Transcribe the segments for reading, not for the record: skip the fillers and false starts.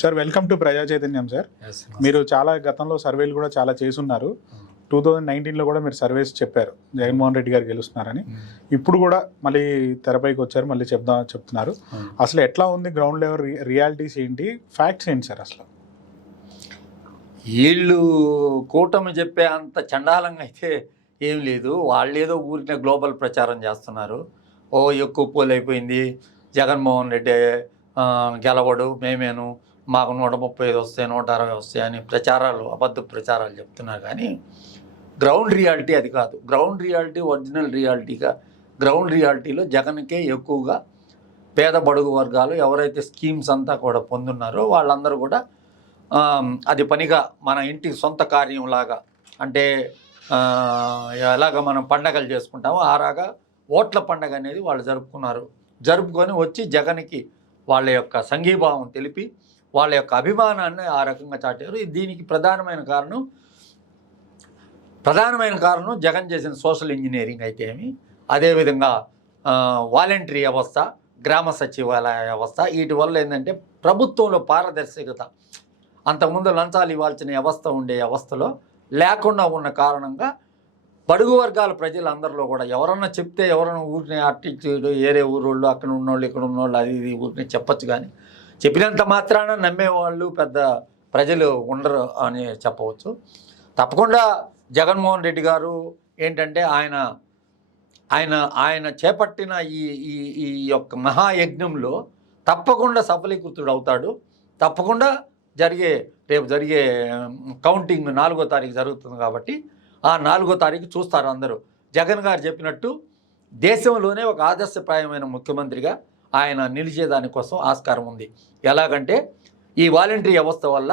Sir welcome to ప్రజా చైతన్యం sir. మీరు చాలా గతంలో సర్వేలు కూడా చాలా చేసున్నారు. 2019లో కూడా మీరు సర్వేస్ చెప్పారు జగన్మోహన్ రెడ్డి గారు గెలుస్తున్నారని. ఇప్పుడు కూడా మళ్ళీ తెరపైకి వచ్చారు, మళ్ళీ చెప్తున్నారు. అసలు ఎట్లా ఉంది గ్రౌండ్ లెవెల్ రియాలిటీస్ ఏంటి, ఫ్యాక్ట్స్ ఏంటి సార్? అసలు వీళ్ళు కూటమి చెప్పే అంత చండాలంగా అయితే ఏం లేదు. వాళ్ళేదో ఊరికే గ్లోబల్ ప్రచారం చేస్తున్నారు. ఎక్కువ పోల్ అయిపోయింది, జగన్మోహన్ రెడ్డి గెలవడు, మేమేను మాకు 135 వస్తాయి 160 వస్తాయి అని ప్రచారాలు, అబద్ధ ప్రచారాలు చెప్తున్నారు. కానీ గ్రౌండ్ రియాలిటీ అది కాదు. గ్రౌండ్ రియాలిటీ ఒరిజినల్ గ్రౌండ్ రియాలిటీలో జగన్కే ఎక్కువగా పేద బడుగు వర్గాలు ఎవరైతే స్కీమ్స్ అంతా కూడా పొందున్నారో వాళ్ళందరూ కూడా అది పనిగా మన ఇంటి సొంత కార్యంలాగా, అంటే ఎలాగ మనం పండగలు చేసుకుంటామో ఆరాగా ఓట్ల పండగ అనేది వాళ్ళు జరుపుకొని వచ్చి జగన్కి వాళ్ళ యొక్క సంఘీభావం తెలిపి వాళ్ళ యొక్క అభిమానాన్ని ఆ రకంగా చాటారు. దీనికి ప్రధానమైన కారణం జగన్ చేసిన సోషల్ ఇంజనీరింగ్ అయితే అదేవిధంగా వాలంటరీ వ్యవస్థ, గ్రామ సచివాలయ వ్యవస్థ, వీటి వల్ల ఏంటంటే ప్రభుత్వంలో పారదర్శకత, అంతకుముందు లంచాలు ఇవ్వాల్సిన వ్యవస్థలో లేకుండా ఉన్న కారణంగా బడుగు వర్గాల ప్రజలందరిలో కూడా ఎవరన్నా చెప్తే ఎవరన్నా ఊరిని అట్టించుడు, ఏరే ఊరోళ్ళు, అక్కడ ఉన్నోళ్ళు ఇక్కడ ఉన్నోళ్ళు అది ఇది ఊరిని చెప్పచ్చు. కానీ చెప్పినంత మాత్రాన నమ్మేవాళ్ళు పెద్ద ప్రజలు ఉండరు అని చెప్పవచ్చు. తప్పకుండా జగన్మోహన్ రెడ్డి గారు ఏంటంటే ఆయన చేపట్టిన ఈ యొక్క మహాయజ్ఞంలో తప్పకుండా సఫలీకృతుడు అవుతాడు. తప్పకుండా రేపు జరిగే కౌంటింగ్ 4వ తారీఖు జరుగుతుంది కాబట్టి ఆ 4వ తారీఖు చూస్తారు అందరూ. జగన్ గారు చెప్పినట్టు దేశంలోనే ఒక ఆదర్శప్రాయమైన ముఖ్యమంత్రిగా ఆయన నిలిచేదానికోసం ఆస్కారం ఉంది. ఎలాగంటే ఈ వాలంటరీ వ్యవస్థ వల్ల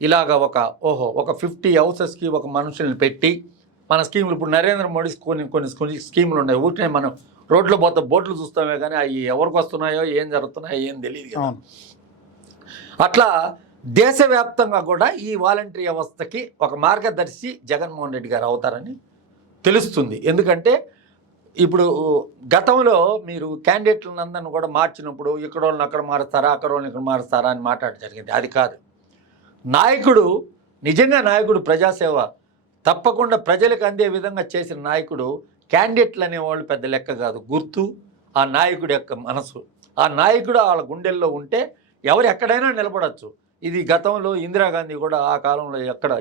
ఇలాగ ఒక 50 హౌసెస్కి ఒక మనుషుల్ని పెట్టి మన స్కీములు, ఇప్పుడు నరేంద్ర మోడీ కొన్ని స్కీములు ఉన్నాయి. ఊరికే మనం రోడ్లో పోతే బోట్లు చూస్తామే కానీ అవి ఎవరికి వస్తున్నాయో ఏం జరుగుతున్నాయో ఏం తెలియదు కదా. అట్లా దేశవ్యాప్తంగా కూడా ఈ వాలంటరీ వ్యవస్థకి ఒక మార్గదర్శి జగన్మోహన్ రెడ్డి గారు అవుతారని తెలుస్తుంది. ఎందుకంటే ఇప్పుడు గతంలో మీరు క్యాండిడేట్లందరిని కూడా మార్చినప్పుడు ఇక్కడ వాళ్ళని అక్కడ మారుస్తారా, అక్కడ వాళ్ళని ఇక్కడ మారుస్తారా అని మాట్లాడడం జరిగింది. అది కాదు. నిజంగా నాయకుడు ప్రజాసేవ తప్పకుండా ప్రజలకు అందే విధంగా చేసిన నాయకుడు క్యాండిడేట్లు అనేవాళ్ళు పెద్ద లెక్క కాదు. గుర్తు ఆ నాయకుడి యొక్క మనసు, ఆ నాయకుడు వాళ్ళ గుండెల్లో ఉంటే ఎవరు ఎక్కడైనా నిలబడచ్చు. ఇది గతంలో ఇందిరాగాంధీ కూడా ఆ కాలంలో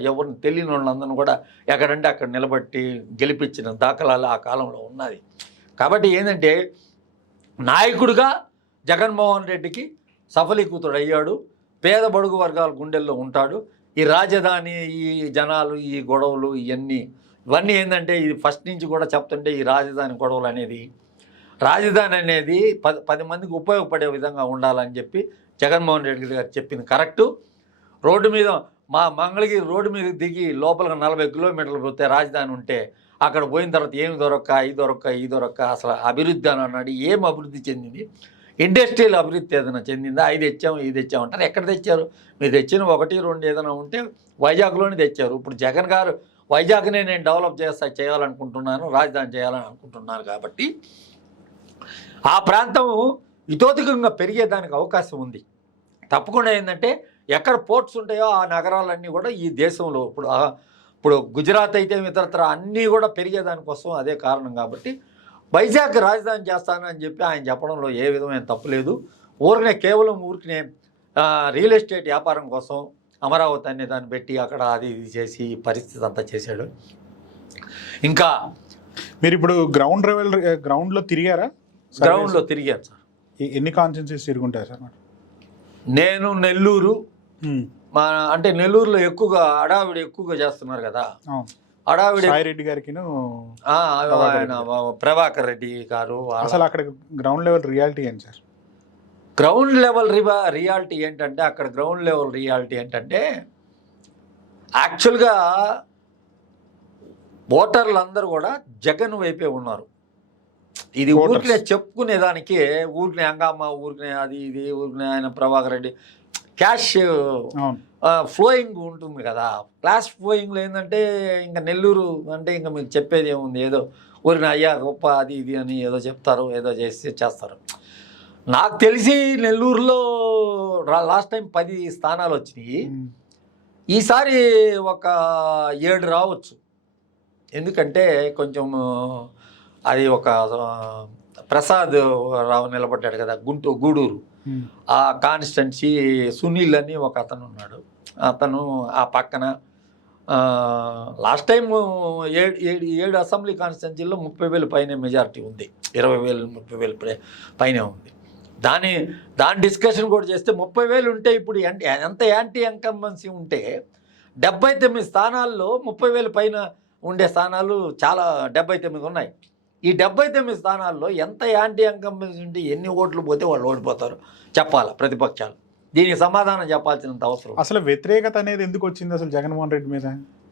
ఎవరిని తెలియని వాళ్ళందరినీ కూడా ఎక్కడంటే అక్కడ నిలబట్టి గెలిపించిన దాఖలాలు ఆ కాలంలో ఉన్నది. కాబట్టి ఏంటంటే నాయకుడిగా జగన్మోహన్ రెడ్డికి సఫలీకృతుడు అయ్యాడు. పేద బడుగు వర్గాల గుండెల్లో ఉంటాడు. ఈ రాజధాని, ఈ జనాలు, ఈ గొడవలు ఇవన్నీ ఏంటంటే ఇది ఫస్ట్ నుంచి కూడా చెప్తుంటే ఈ రాజధాని గొడవలు అనేది 10 మందికి ఉపయోగపడే విధంగా ఉండాలని చెప్పి జగన్మోహన్ రెడ్డి గారు చెప్పింది కరెక్టు. రోడ్డు మీద మంగళగిరి రోడ్డు మీద దిగి లోపలికి 40 కిలోమీటర్లు పోతే రాజధాని ఉంటే అక్కడ పోయిన తర్వాత ఏమి దొరక్క అసలు అభివృద్ధి అని అన్నాడు. ఏం అభివృద్ధి చెందింది? ఇండస్ట్రియల్ అభివృద్ధి ఏదైనా చెందిందా? ఇది తెచ్చామంటారు. ఎక్కడ తెచ్చారు? మీరు తెచ్చిన 1, 2 ఏదైనా ఉంటే వైజాగ్లోనే తెచ్చారు. ఇప్పుడు జగన్ గారు వైజాగ్నే నేను డెవలప్ చేయాలనుకుంటున్నాను, రాజధాని చేయాలని అనుకుంటున్నాను. కాబట్టి ఆ ప్రాంతం ఇతోధికంగా పెరిగేదానికి అవకాశం ఉంది. తప్పకుండా ఏంటంటే ఎక్కడ పోర్ట్స్ ఉంటాయో ఆ నగరాలన్నీ కూడా ఈ దేశంలో ఇప్పుడు గుజరాత్ అయితే ఇతరత్ర అన్నీ కూడా పెరిగేదానికోసం అదే కారణం. కాబట్టి వైజాగ్ రాజధాని చేస్తానని చెప్పి ఆయన చెప్పడంలో ఏ విధమైన తప్పులేదు. కేవలం రియల్ ఎస్టేట్ వ్యాపారం కోసం అమరావతి అనే దాన్ని పెట్టి అక్కడ అది ఇది చేసి పరిస్థితి అంతా చేశాడు. ఇంకా మీరు ఇప్పుడు గ్రౌండ్లో తిరిగారా? గ్రౌండ్లో తిరిగాను సార్. ఎన్ని కాన్స్టిట్యున్సీస్ తిరుగుంటాయి సార్? నేను నెల్లూరు, అంటే నెల్లూరులో హడావిడి ఎక్కువగా చేస్తున్నారు కదా. హడావిడి రెడ్డి గారికి ఆయన ప్రభాకర్ రెడ్డి గారు. అసలు అక్కడ గ్రౌండ్ లెవెల్ రియాలిటీ ఏంటి సార్? గ్రౌండ్ లెవెల్ రియాలిటీ ఏంటంటే యాక్చువల్గా ఓటర్లు అందరూ కూడా జగన్ వైపే ఉన్నారు. ఇది ఊరికే చెప్పుకునేదానికి, ఊరికే హంగామా, ఊరికే అది ఇది, ఊరికే ఆయన ప్రభాకర్ రెడ్డి క్యాష్ ఫ్లోయింగ్ ఉంటుంది కదా. క్లాష్ ఫ్లోయింగ్లో ఏంటంటే ఇంకా నెల్లూరు అంటే ఇంకా మీకు చెప్పేది ఏముంది, ఏదో ఊరిని అయ్యా గొప్ప అది ఇది అని ఏదో చెప్తారు, ఏదో చేస్తారు. నాకు తెలిసి నెల్లూరులో లాస్ట్ టైం 10 స్థానాలు వచ్చినాయి. ఈసారి ఒక 7 రావచ్చు. ఎందుకంటే కొంచెం అది ఒక ప్రసాద్ రావు నిలబడ్డాడు కదా గూడూరు, ఆ కాన్స్టిట్యున్సీ సునీల్ అని ఒక అతను ఉన్నాడు. అతను ఆ పక్కన లాస్ట్ టైం 7 అసెంబ్లీ కాన్స్టిట్యున్సీల్లో 30,000 పైన మెజారిటీ ఉంది. 20,000 30,000 పైనే ఉంది. దాని డిస్కషన్ కూడా చేస్తే 30,000 ఉంటే ఇప్పుడు ఎంత యాంటీ ఇన్కంబెన్సీ ఉంటే 79 స్థానాల్లో 30,000 పైన ఉండే స్థానాలు చాలా 79 ఉన్నాయి. ఈ 79 స్థానాల్లో ఎంత యాంటీ ఇన్కంబెన్సీ ఉంటే ఎన్ని ఓట్లు పోతే వాళ్ళు ఓడిపోతారు చెప్పాలి ప్రతిపక్షాలు. దీనికి సమాధానం చెప్పాల్సినంత అవసరం. అసలు వ్యతిరేకత అనేది ఎందుకు వచ్చింది అసలు జగన్మోహన్ రెడ్డి మీద?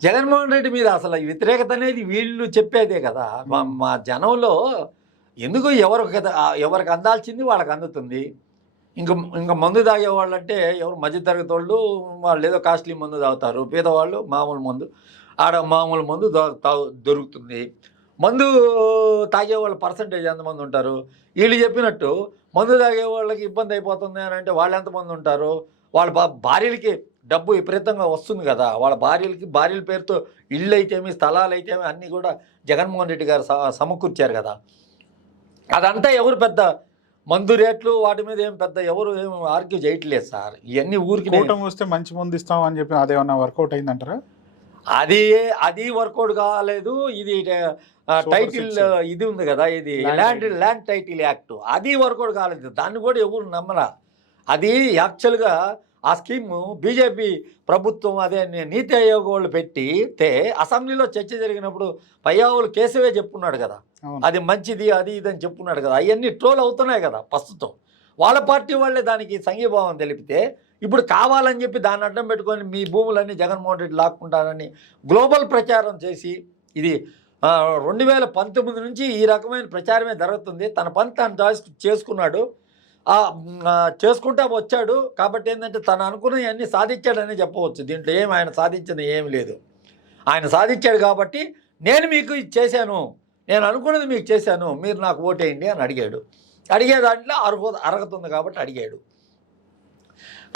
జగన్మోహన్ రెడ్డి మీద అసలు వ్యతిరేకత అనేది వీళ్ళు చెప్పేదే కదా. మా జనంలో ఎందుకు ఎవరికి అందాల్సింది వాళ్ళకి అందుతుంది. ఇంకా మందు తాగే వాళ్ళు అంటే ఎవరు మధ్యతరగతి వాళ్ళు ఏదో కాస్ట్లీ మందు తాగుతారు. పేదవాళ్ళు మామూలు మందు, మామూలు మందు దొరుకుతుంది. మందు తాగే వాళ్ళ పర్సంటేజ్ ఎంతమంది ఉంటారు? వీళ్ళు చెప్పినట్టు మందు తాగే వాళ్ళకి ఇబ్బంది అయిపోతుంది అని అంటే వాళ్ళు ఎంతమంది ఉంటారు? వాళ్ళ భార్యలకి డబ్బు విపరీతంగా వస్తుంది కదా. వాళ్ళ భార్యల పేరుతో ఇళ్ళు అయితేమి స్థలాలు అయితేమి అన్నీ కూడా జగన్మోహన్ రెడ్డి గారు సమకూర్చారు కదా. అదంతా ఎవరు పెద్ద మందు రేట్లు వాటి మీద ఎవరు ఏం ఆర్గ్యూ చేయట్లేదు సార్. ఇవన్నీ ఊరికి కూటమి వస్తే మంచి మందు ఇస్తాం అని చెప్పి అదేమన్నా వర్కౌట్ అయిందంటారా? అది వర్కౌట్ కాలేదు. ఇది టైటిల్ ఇది ఉంది కదా, ఇది ల్యాండ్ టైటిల్ యాక్ట్, అది వర్కౌట్ కాలేదు. దాన్ని కూడా ఎవరు నమ్మరా. అది యాక్చువల్గా ఆ స్కీము బీజేపీ ప్రభుత్వం అదే నీతి ఆయోగ్ వాళ్ళు పెట్టితే అసెంబ్లీలో చర్చ జరిగినప్పుడు పయ్యావులు కేశవే చెప్పున్నాడు కదా, అది మంచిది అది ఇది అని చెప్పున్నాడు కదా. అవన్నీ ట్రోల్ అవుతున్నాయి కదా ప్రస్తుతం. వాళ్ళ పార్టీ వాళ్ళే దానికి సంఘీభావం తెలిపితే ఇప్పుడు కావాలని చెప్పి దాన్ని అడ్డం పెట్టుకొని మీ భూములన్నీ జగన్మోహన్ రెడ్డి లాక్కుంటారని గ్లోబల్ ప్రచారం చేసి ఇది 2019 నుంచి ఈ రకమైన ప్రచారమే జరుగుతుంది. తన పని తాను చేసుకున్నాడు, చేసుకుంటా వచ్చాడు. కాబట్టి ఏంటంటే తను అనుకున్నవన్నీ సాధించాడని చెప్పవచ్చు. దీంట్లో ఆయన సాధించింది ఏమి లేదు. ఆయన సాధించాడు కాబట్టి నేను మీకు ఇది చేశాను, నేను అనుకున్నది మీకు చేశాను, మీరు నాకు ఓటేయండి అని అడిగాడు. అడిగే దాంట్లో అర్హత ఉంది కాబట్టి అడిగాడు.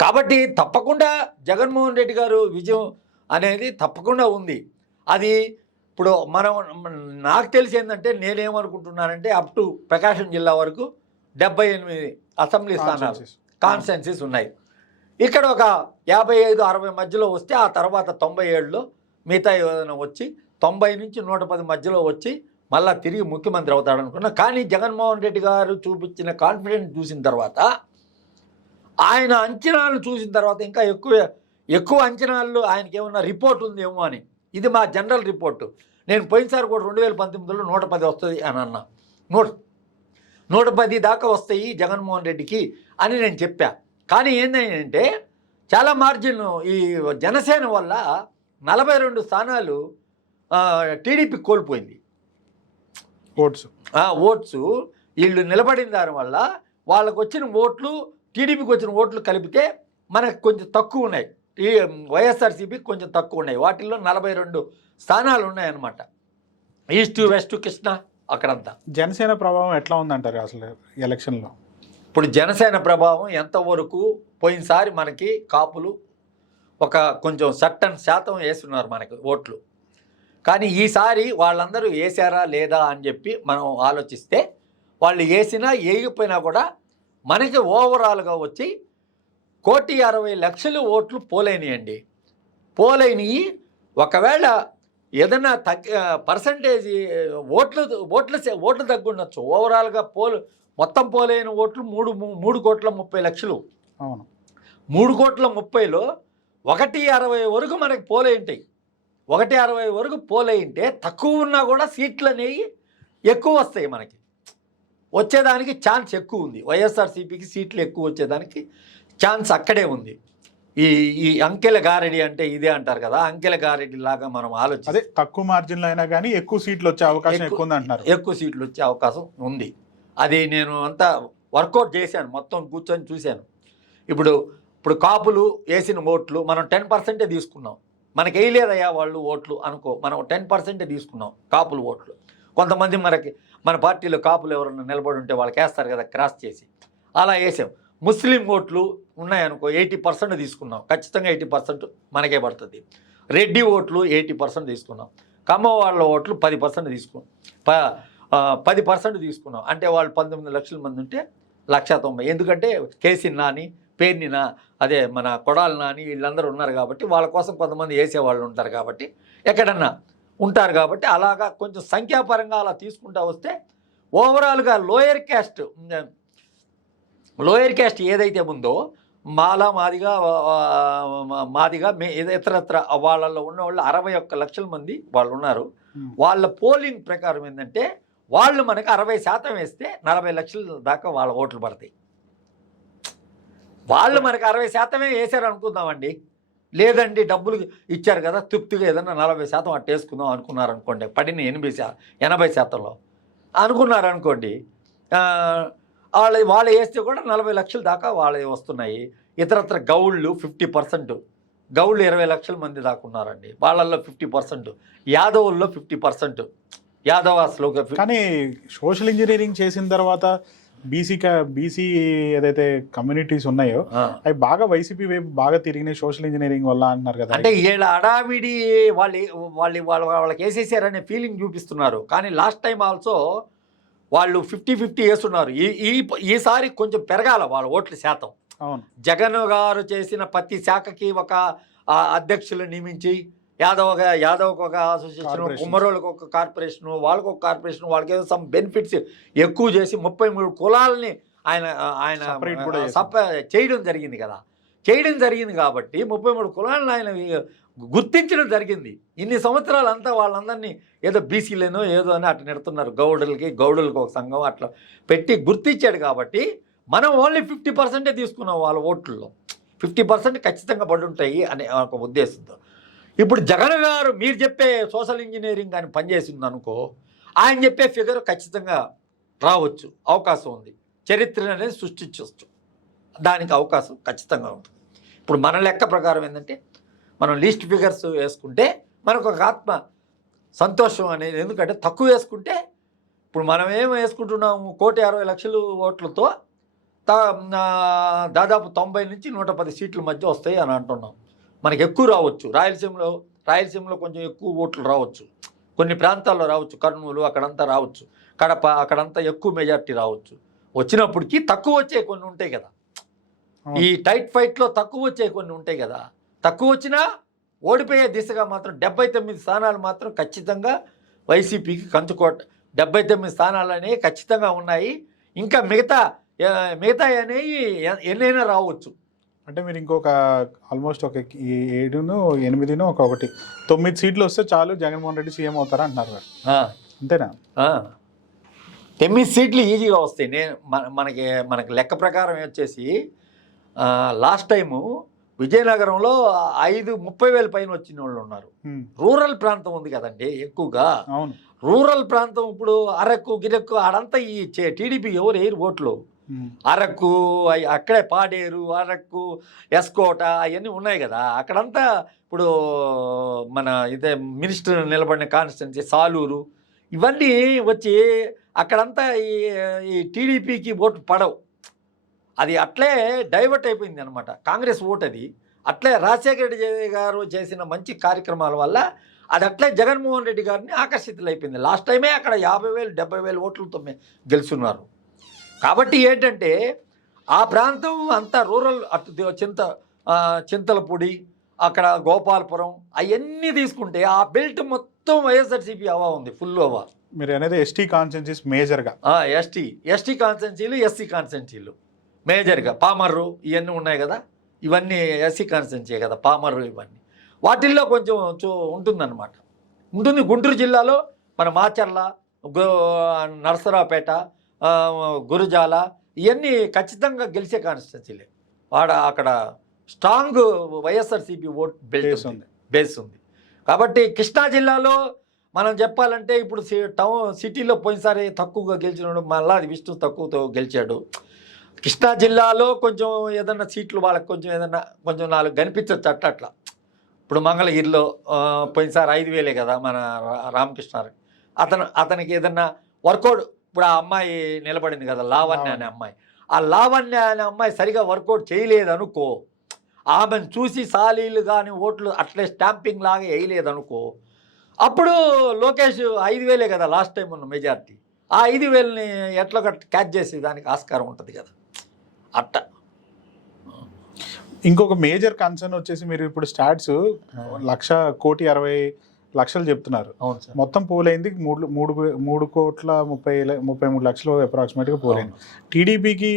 కాబట్టి తప్పకుండా జగన్మోహన్ రెడ్డి గారు విజయం అనేది తప్పకుండా ఉంది. అది ఇప్పుడు నాకు తెలిసి ఏంటంటే నేనేమనుకుంటున్నానంటే అప్ టు ప్రకాశం జిల్లా వరకు 78 అసెంబ్లీ స్థానాలు కాన్స్టిట్యున్సీస్ ఉన్నాయి. ఇక్కడ ఒక 55-60 మధ్యలో వస్తే ఆ తర్వాత 97లో మిగతా ఏదైనా వచ్చి 90 నుంచి 110 మధ్యలో వచ్చి మళ్ళీ తిరిగి ముఖ్యమంత్రి అవుతాడు అనుకున్నా. కానీ జగన్మోహన్ రెడ్డి గారు చూపించిన కాన్ఫిడెన్స్ చూసిన తర్వాత, ఆయన అంచనాలు చూసిన తర్వాత ఇంకా ఎక్కువ అంచనాలు ఆయనకి ఏమన్నా రిపోర్ట్ ఉందేమో అని. ఇది మా జనరల్ రిపోర్టు. నేను పోయినసారి కూడా 2019లో 110 వస్తుంది అని అన్నా. 110 దాకా వస్తాయి జగన్మోహన్ రెడ్డికి అని నేను చెప్పా. కానీ ఏంటంటే చాలా మార్జిన్ ఈ జనసేన వల్ల 42 స్థానాలు టీడీపీ కోల్పోయింది. ఓట్స్ వీళ్ళు నిలబడిన దాని వల్ల వాళ్ళకు వచ్చిన ఓట్లు టీడీపీకి వచ్చిన ఓట్లు కలిపితే మనకు కొంచెం తక్కువ ఉన్నాయి. వైఎస్ఆర్సీపీకి కొంచెం తక్కువ ఉన్నాయి. వాటిల్లో 42 స్థానాలు ఉన్నాయన్నమాట. ఈస్ట్ వెస్ట్ కృష్ణ అక్కడంతా. జనసేన ప్రభావం ఎట్లా ఉందంటారు అసలు ఎలక్షన్లో? ఇప్పుడు జనసేన ప్రభావం ఎంతవరకు, పోయినసారి మనకి కాపులు ఒక కొంచెం శాతం వేస్తున్నారు మనకి ఓట్లు. కానీ ఈసారి వాళ్ళందరూ వేసారా లేదా అని చెప్పి మనం ఆలోచిస్తే వాళ్ళు వేసినా వేయకపోయినా కూడా మనకి ఓవరాల్గా వచ్చి 1,60,00,000 ఓట్లు పోలైనయండి. పోలైనవి ఒకవేళ ఏదన్నా పర్సంటేజ్ ఓట్లు తగ్గుండొచ్చు. ఓవరాల్గా మొత్తం పోలైన ఓట్లు 3,30,00,000. అవును, 3,30,00,000లో 1,60 వరకు మనకి పోలైంటాయి. 1,60 వరకు పోలైంటే తక్కువ ఉన్నా కూడా సీట్లు అనేవి ఎక్కువ వస్తాయి. మనకి వచ్చేదానికి ఛాన్స్ ఎక్కువ ఉంది. వైఎస్ఆర్సీపీకి సీట్లు ఎక్కువ వచ్చేదానికి ఛాన్స్ అక్కడే ఉంది. ఈ అంకెల గారెడి అంటే ఇదే అంటారు కదా, అంకెల గారెడి లాగా మనం ఆలోచిస్తే తక్కువ మార్జిన్లో అయినా కానీ ఎక్కువ సీట్లు వచ్చే అవకాశం ఎక్కువ ఉంది అంటున్నారు. ఎక్కువ సీట్లు వచ్చే అవకాశం ఉంది. అది నేను అంతా వర్కౌట్ చేశాను, మొత్తం కూర్చొని చూశాను. ఇప్పుడు కాపులు వేసిన ఓట్లు మనం 10% తీసుకున్నాం. మనకి వేయలేదయ్యా వాళ్ళు ఓట్లు అనుకో, మనం 10% తీసుకున్నాం కాపులు ఓట్లు. కొంతమంది మన పార్టీలో కాపులు ఎవరన్నా నిలబడి ఉంటే వాళ్ళకి వేస్తారు కదా క్రాస్ చేసి, అలా వేసాం. ముస్లిం ఓట్లు ఉన్నాయనుకో 80% తీసుకున్నాం, ఖచ్చితంగా 80% మనకే పడుతుంది. రెడ్డి ఓట్లు 80% తీసుకున్నాం, కమ్మ వాళ్ళ ఓట్లు 10% తీసుకున్నాం, 10% తీసుకున్నాం. అంటే వాళ్ళు 19 లక్షల మంది ఉంటే 1,90,000. ఎందుకంటే కేసీ నాని, పేర్నినా, అదే మన కొడాలి నాని వీళ్ళందరూ ఉన్నారు కాబట్టి వాళ్ళ కోసం కొంతమంది వేసేవాళ్ళు ఉంటారు కాబట్టి ఎక్కడన్నా ఉంటారు కాబట్టి అలాగా కొంచెం సంఖ్యాపరంగా అలా తీసుకుంటా వస్తే ఓవరాల్గా లోయర్ క్యాస్ట్ ఏదైతే ఉందో మాదిగా ఇతరత్ర వాళ్ళల్లో ఉన్న వాళ్ళు 61 లక్షల మంది వాళ్ళు ఉన్నారు. వాళ్ళ పోలింగ్ ప్రకారం ఏంటంటే వాళ్ళు మనకి 60% వేస్తే 40 లక్షల దాకా వాళ్ళ ఓట్లు పడతాయి. వాళ్ళు మనకి 60% వేసారు అనుకుందామండి, లేదండి డబ్బులు ఇచ్చారు కదా తృప్తిగా ఏదన్నా 40% అట్టు వేసుకుందాం అనుకున్నారనుకోండి, పడిన 80%లో అనుకున్నారనుకోండి, వాళ్ళు వేస్తే కూడా 40 లక్షల దాకా వాళ్ళవి వస్తున్నాయి. ఇతరత్ర గౌళ్ళు 50%, గౌళ్ళు 20 లక్షల మంది దాకా ఉన్నారండి, వాళ్ళల్లో 50%, యాదవుల్లో 50%, యాదవాస్లో. కానీ సోషల్ ఇంజనీరింగ్ చేసిన తర్వాత బీసీ ఏదైతే కమ్యూనిటీస్ ఉన్నాయో అవి బాగా వైసీపీ వైపు బాగా తిరిగినాయి సోషల్ ఇంజనీరింగ్ వల్ల అంటున్నారు కదా. అంటే వీళ్ళ అడావిడి వాళ్ళకి వేసేసారనే ఫీలింగ్ చూపిస్తున్నారు. కానీ లాస్ట్ టైం ఆల్సో వాళ్ళు 50-50 వేస్తున్నారు. ఈసారి కొంచెం పెరగాల వాళ్ళ ఓట్ల శాతం. అవును, జగన్ గారు చేసిన ప్రతి శాఖకి ఒక అధ్యక్షులు నియమించి యాదవ్కి ఒక అసోసియేషన్, కుమ్మరోళ్ళకి ఒక కార్పొరేషను, వాళ్ళకి ఒక కార్పొరేషన్, వాళ్ళకి ఏదో సమ్ బెనిఫిట్స్ ఎక్కువ చేసి 33 కులాలని ఆయన చేయడం జరిగింది కదా. చేయడం జరిగింది కాబట్టి 33 కులాలను ఆయన గుర్తించడం జరిగింది. ఇన్ని సంవత్సరాలు అంతా వాళ్ళందరినీ ఏదో బీసీలేనో ఏదో అని అట్లా నెడుతున్నారు. గౌడులకి ఒక సంఘం అట్లా పెట్టి గుర్తించాడు కాబట్టి మనం ఓన్లీ 50% తీసుకున్నాం వాళ్ళ ఓట్లలో. 50% ఖచ్చితంగా పడి ఉంటాయి అనే ఒక ఉద్దేశంతో ఇప్పుడు జగన్ గారు మీరు చెప్పే సోషల్ ఇంజనీరింగ్ అని పనిచేసింది అనుకో, ఆయన చెప్పే ఫిగర్ ఖచ్చితంగా రావచ్చు, అవకాశం ఉంది. చరిత్ర అనేది సృష్టించవచ్చు, దానికి అవకాశం ఖచ్చితంగా ఉంటుంది. ఇప్పుడు మన లెక్క ప్రకారం ఏంటంటే మనం లీస్ట్ ఫిగర్స్ వేసుకుంటే మనకు ఒక ఆత్మ సంతోషం అనేది. ఎందుకంటే తక్కువ వేసుకుంటే ఇప్పుడు మనం ఏం వేసుకుంటున్నాము, 1,60,00,000 ఓట్లతో దాదాపు 90 నుంచి 110 సీట్ల మధ్య వస్తాయి అని అంటున్నాం. మనకి ఎక్కువ రావచ్చు, రాయలసీమలో కొంచెం ఎక్కువ ఓట్లు రావచ్చు, కొన్ని ప్రాంతాల్లో రావచ్చు, కర్నూలు అక్కడంతా రావచ్చు, కడప అక్కడంతా ఎక్కువ మెజార్టీ రావచ్చు. వచ్చినప్పటికీ తక్కువ వచ్చే కొన్ని ఉంటాయి కదా, ఈ టైట్ ఫైట్లో తక్కువ వచ్చే కొన్ని ఉంటాయి కదా. తక్కువ వచ్చినా ఓడిపోయే దిశగా మాత్రం 79 స్థానాలు మాత్రం ఖచ్చితంగా వైసీపీకి కంచుకోట. 79 స్థానాలు అనేవి ఖచ్చితంగా ఉన్నాయి. ఇంకా మిగతా అనేవి ఎన్నైనా రావచ్చు. అంటే మీరు ఇంకొక ఆల్మోస్ట్ ఒక 7-8 ఒకటి 9 సీట్లు వస్తే చాలు జగన్మోహన్ రెడ్డి సీఎం అవుతారా అంటున్నారు. అంతేనా? 9 సీట్లు ఈజీగా వస్తాయి. మనకి లెక్క ప్రకారం వచ్చేసి లాస్ట్ టైము విజయనగరంలో 30,000 పైన వచ్చిన వాళ్ళు ఉన్నారు. రూరల్ ప్రాంతం ఉంది కదండి ఎక్కువగా. అవును, రూరల్ ప్రాంతం ఇప్పుడు అరకు గిరకు ఆడంతా ఈ టీడీపీ ఎవరు ఎయిర్ ఓట్లు. అరకు అక్కడే పాడేరు, అరకు, ఎస్కోట అవన్నీ ఉన్నాయి కదా. అక్కడంతా ఇప్పుడు మన ఇదే మినిస్టర్ నిలబడిన కాన్స్టిట్యున్సీ సాలూరు ఇవన్నీ వచ్చి అక్కడంతా ఈ టీడీపీకి ఓటు పడవు. అది అట్లే డైవర్ట్ అయిపోయింది అనమాట కాంగ్రెస్ ఓటు. అది అట్లే రాజశేఖర రెడ్డి గారు చేసిన మంచి కార్యక్రమాల వల్ల అది అట్లే జగన్మోహన్ రెడ్డి గారిని ఆకర్షితులైపోయింది. లాస్ట్ టైమే అక్కడ 50,000 70,000 ఓట్లతో గెలుస్తున్నారు. కాబట్టి ఏంటంటే ఆ ప్రాంతం అంతా రూరల్, అటు చింతలపూడి, అక్కడ గోపాలపురం అవన్నీ తీసుకుంటే ఆ బెల్ట్ మొత్తం వైఎస్ఆర్సీపీ హవా ఉంది, ఫుల్ హవా. మీరు అనేది ఎస్టీ కాన్స్టిట్యున్సీస్ మేజర్గా, ఎస్టీ కాన్స్టిట్యున్సీలు, ఎస్సీ కాన్స్టిట్యున్సీలు మేజర్గా. పామర్రు ఇవన్నీ ఉన్నాయి కదా, ఇవన్నీ ఎస్సీ కాన్స్టిట్యున్సీ కదా పామర్రు. ఇవన్నీ వాటిల్లో కొంచెం ఉంటుందన్నమాట. ఉంటుంది. గుంటూరు జిల్లాలో మన మాచర్ల, నరసరావుపేట, గురజాల ఇవన్నీ ఖచ్చితంగా గెలిచే కాన్స్టిట్యున్సీలే. అక్కడ స్ట్రాంగ్ వైఎస్ఆర్సీపీ ఓట్ బేస్ ఉంది. కాబట్టి కృష్ణా జిల్లాలో మనం చెప్పాలంటే ఇప్పుడు సిటీలో పోయినసారి తక్కువగా గెలిచినాడు, మల్లాది విష్ణు తక్కువతో గెలిచాడు. కృష్ణా జిల్లాలో కొంచెం ఏదన్నా సీట్లు వాళ్ళకి కొంచెం 4 కనిపించవచ్చు అట్లా. ఇప్పుడు మంగళగిరిలో పోయినసారి 5,000 కదా మన రామకృష్ణారెడ్డి. అతనికి ఏదన్నా వర్కౌట్. ఇప్పుడు ఆ అమ్మాయి నిలబడింది కదా, లావణ్య అనే అమ్మాయి, ఆ లావణ్య అనే అమ్మాయి సరిగా వర్కౌట్ చేయలేదనుకో, ఆమెను చూసి సాలీలు కానీ ఓట్లు అట్లే స్టాంపింగ్ లాగా వేయలేదనుకో, అప్పుడు లోకేష్ 5,000 కదా లాస్ట్ టైం ఉన్న మెజార్టీ. ఆ 5,000ని ఎట్లా క్యాచ్ చేసే దానికి ఆస్కారం ఉంటుంది కదా అట్ట. ఇంకొక మేజర్ కన్సర్న్ వచ్చేసి మీరు ఇప్పుడు స్టాట్స్ 1,60,60,00,000 చెప్తున్నారు. అవును సార్. మొత్తం పోలైంది 3,33,00,000 అప్రాక్సిమేట్గా పోలైంది. టీడీపీకి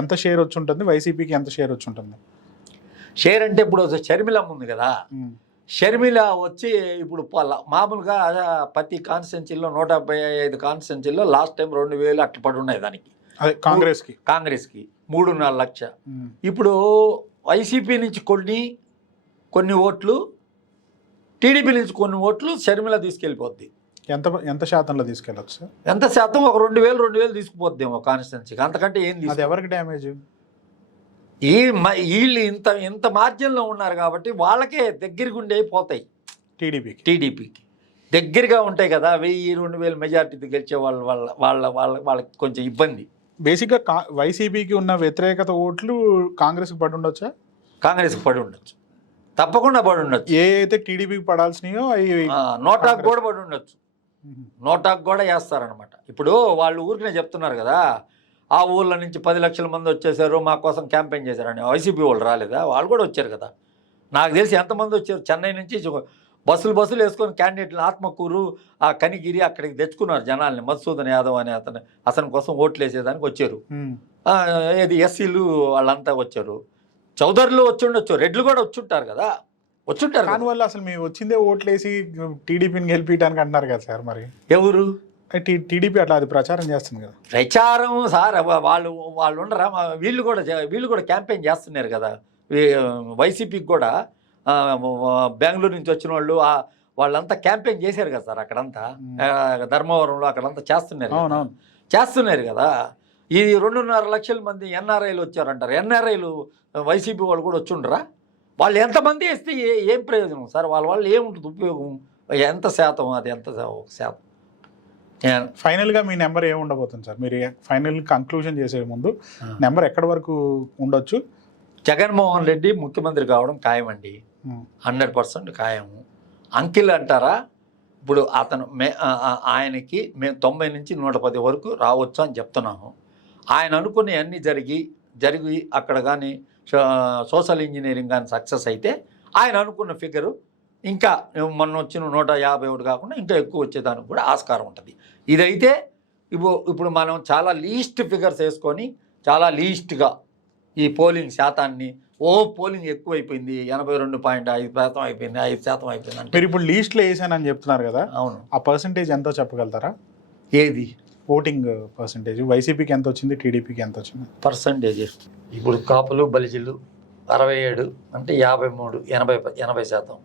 ఎంత షేర్ వచ్చి ఉంటుంది, వైసీపీకి ఎంత షేర్ వచ్చి ఉంటుంది? షేర్ అంటే ఇప్పుడు షర్మిల ఉంది కదా, షర్మిల వచ్చి ఇప్పుడు మామూలుగా ప్రతి కాన్స్టిట్యున్సీలో 175 కాన్స్టిట్యున్సీలో లాస్ట్ టైం 2,000 అట్లా పడి ఉన్నాయి దానికి, అదే కాంగ్రెస్కి 3.5 లక్ష. ఇప్పుడు వైసీపీ నుంచి కొన్ని ఓట్లు, టీడీపీ నుంచి కొన్ని ఓట్లు షర్మిల తీసుకెళ్ళిపోద్ది. ఎంత శాతంలో తీసుకెళ్ళచ్చు సార్? ఎంత శాతం? ఒక 2,000 తీసుకుపోద్దేమో కాన్స్టిట్యున్సీకి, అంతకంటే ఏం అది ఎవరికి డ్యామేజ్? వీళ్ళు ఇంత మార్జిన్లో ఉన్నారు కాబట్టి వాళ్ళకే దగ్గరికి ఉండే పోతాయి. టీడీపీకి దగ్గరగా ఉంటాయి కదా, 1,000-2,000 మెజార్టీ గెలిచే వాళ్ళకి కొంచెం ఇబ్బంది. బేసిక్గా వైసీపీకి ఉన్న వ్యతిరేకత ఓట్లు కాంగ్రెస్కి పడి ఉండొచ్చా? కాంగ్రెస్కి పడి ఉండొచ్చు, తప్పకుండా పడి ఉండొచ్చు. ఏ అయితే టీడీపీకి పడాల్సినాయో అవి నోటాకు కూడా పడి ఉండొచ్చు, నోటాకు కూడా వేస్తారనమాట. ఇప్పుడు వాళ్ళు ఊరికనే చెప్తున్నారు కదా, ఆ ఊళ్ళ నుంచి 10 లక్షల మంది వచ్చేసారు మా కోసం క్యాంపెయిన్ చేశారని. వైసీపీ వాళ్ళు రాలేదా? వాళ్ళు కూడా వచ్చారు కదా. నాకు తెలిసి ఎంతమంది వచ్చారు, చెన్నై నుంచి బస్సులు వేసుకొని క్యాండిడేట్లు ఆత్మకూరు, ఆ కనిగిరి అక్కడికి తెచ్చుకున్నారు జనాల్ని. మధుసూదన్ యాదవ్ అనే అతని కోసం ఓట్లు వేసేదానికి వచ్చారు. ఏది ఎస్సీలు వాళ్ళంతా వచ్చారు, చౌదరులు వచ్చి ఉండొచ్చు, రెడ్లు కూడా వచ్చుంటారు కదా, వచ్చుంటారు. కానీ వాళ్ళు అసలు మేము వచ్చిందే ఓట్లేసి టీడీపీని గెలిపించడానికి అంటున్నారు కదా సార్. మరి ఎవరు? టీడీపీ అట్లా అది ప్రచారం చేస్తుంది కదా. ప్రచారం సార్, వాళ్ళు ఉండరా? వీళ్ళు కూడా క్యాంపెయిన్ చేస్తున్నారు కదా. వైసీపీకి కూడా బెంగళూరు నుంచి వచ్చిన వాళ్ళంతా క్యాంపెయిన్ చేశారు కదా సార్. అక్కడంతా ధర్మవరంలో అక్కడంతా చేస్తున్నారు కదా. ఈ 2.5 లక్షల మంది ఎన్ఆర్ఐలు వచ్చారంటారు. ఎన్ఆర్ఐలు వైసీపీ వాళ్ళు కూడా వచ్చుండరా? వాళ్ళు ఎంతమంది వేస్తే ఏం ప్రయోజనం సార్? వాళ్ళు ఏముంటుంది ఉపయోగం? ఎంత శాతం? అది ఎంత శాతం? ఫైనల్గా మీ నెంబర్ ఏముండబోతుంది సార్? మీరు ఫైనల్ కంక్లూజన్ చేసే ముందు నెంబర్ ఎక్కడి వరకు ఉండొచ్చు? జగన్మోహన్ రెడ్డి ముఖ్యమంత్రి కావడం ఖాయమండి, 100% ఖాయము. అంకిల్ అంటారా? ఇప్పుడు ఆయనకి మేము 90 నుంచి 110 వరకు రావచ్చు అని చెప్తున్నాము. ఆయన అనుకునే అన్నీ జరిగి అక్కడ కానీ సోషల్ ఇంజనీరింగ్ కానీ సక్సెస్ అయితే ఆయన అనుకున్న ఫిగరు ఇంకా మొన్న వచ్చిన 151 కాకుండా ఇంకా ఎక్కువ వచ్చేదానికి కూడా ఆస్కారం ఉంటుంది. ఇదైతే ఇప్పుడు మనం చాలా లీస్ట్ ఫిగర్స్ వేసుకొని చాలా లీస్ట్గా ఈ పోలింగ్ శాతాన్ని పోలింగ్ ఎక్కువైపోయింది, 82.5% అయిపోయింది, 5% అయిపోయింది అంటే మీరు ఇప్పుడు లీస్ట్లో వేసానని చెప్తున్నారు కదా. అవును. ఆ పర్సంటేజ్ ఎంతో చెప్పగలుగుతారా? ఏది ఓటింగ్ పర్సంటేజ్? వైసీపీకి ఎంత వచ్చింది, టీడీపీకి ఎంత వచ్చింది పర్సంటేజ్? ఇప్పుడు కాపులు బలిజీలు 67 అంటే 53, 80%.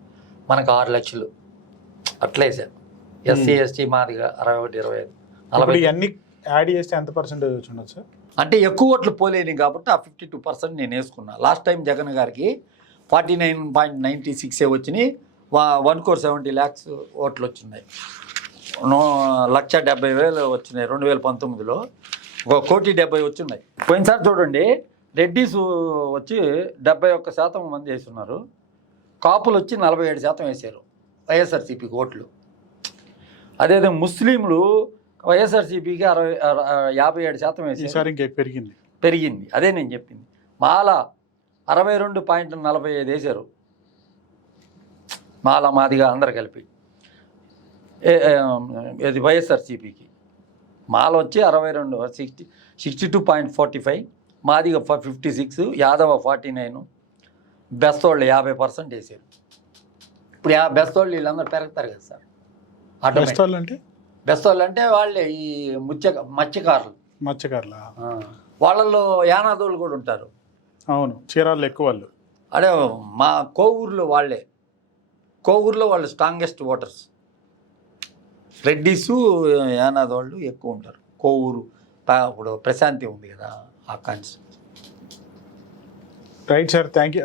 మనకు 6 లక్షలు అట్లా వేసాను. SC ST Madiga 61, 25, 40. ఇవన్నీ యాడ్ చేస్తే ఎంత పర్సెంటేజ్ వచ్చి ఉండొచ్చు సార్? అంటే ఎక్కువ ఓట్లు పోలేని కాబట్టి ఆ 52% నేను వేసుకున్నా. లాస్ట్ టైం జగన్ గారికి 49.96 వచ్చినాయి, 1,70,00,000 ఓట్లు వచ్చినాయి, 1,70,000 వచ్చినాయి 2019లో, 1,70,00,000 వచ్చినాయి. పోయినసారి చూడండి, రెడ్డీస్ వచ్చి 71% మంది వేస్తున్నారు, కాపులు వచ్చి 47% వేసారు వైఎస్ఆర్సీపీకి ఓట్లు. అదేవిధంగా ముస్లింలు వైఎస్ఆర్సీపీకి 57% వేసారు, పెరిగింది. అదే నేను చెప్పింది. మాల 62.45 వేశారు, మాల మాదిగా అందరు కలిపి. ఇది వైఎస్ఆర్సీపీకి మాల వచ్చి 62.45, మాదిగా 56, యాదవ 49, బెస్తోళ్ళు 50% వేసారు. ఇప్పుడు బెస్తోళ్ళు వీళ్ళందరూ పెరుగుతారు కదా సార్. బెస్తోళ్ళు అంటే వాళ్ళే ఈ మత్స్యకారులు. వాళ్ళల్లో యానాదోళ్ళు కూడా ఉంటారు. అవును, చీరాలు ఎక్కువ వాళ్ళు. అదే మా కోవూరులో వాళ్ళు స్ట్రాంగెస్ట్ ఓటర్స్. రెడ్డీసు యానాదోళ్ళు ఎక్కువ ఉంటారు. కోవూరు ఇప్పుడు ప్రశాంతి ఉంది కదా, ఆ constituency. Right sir, thank you.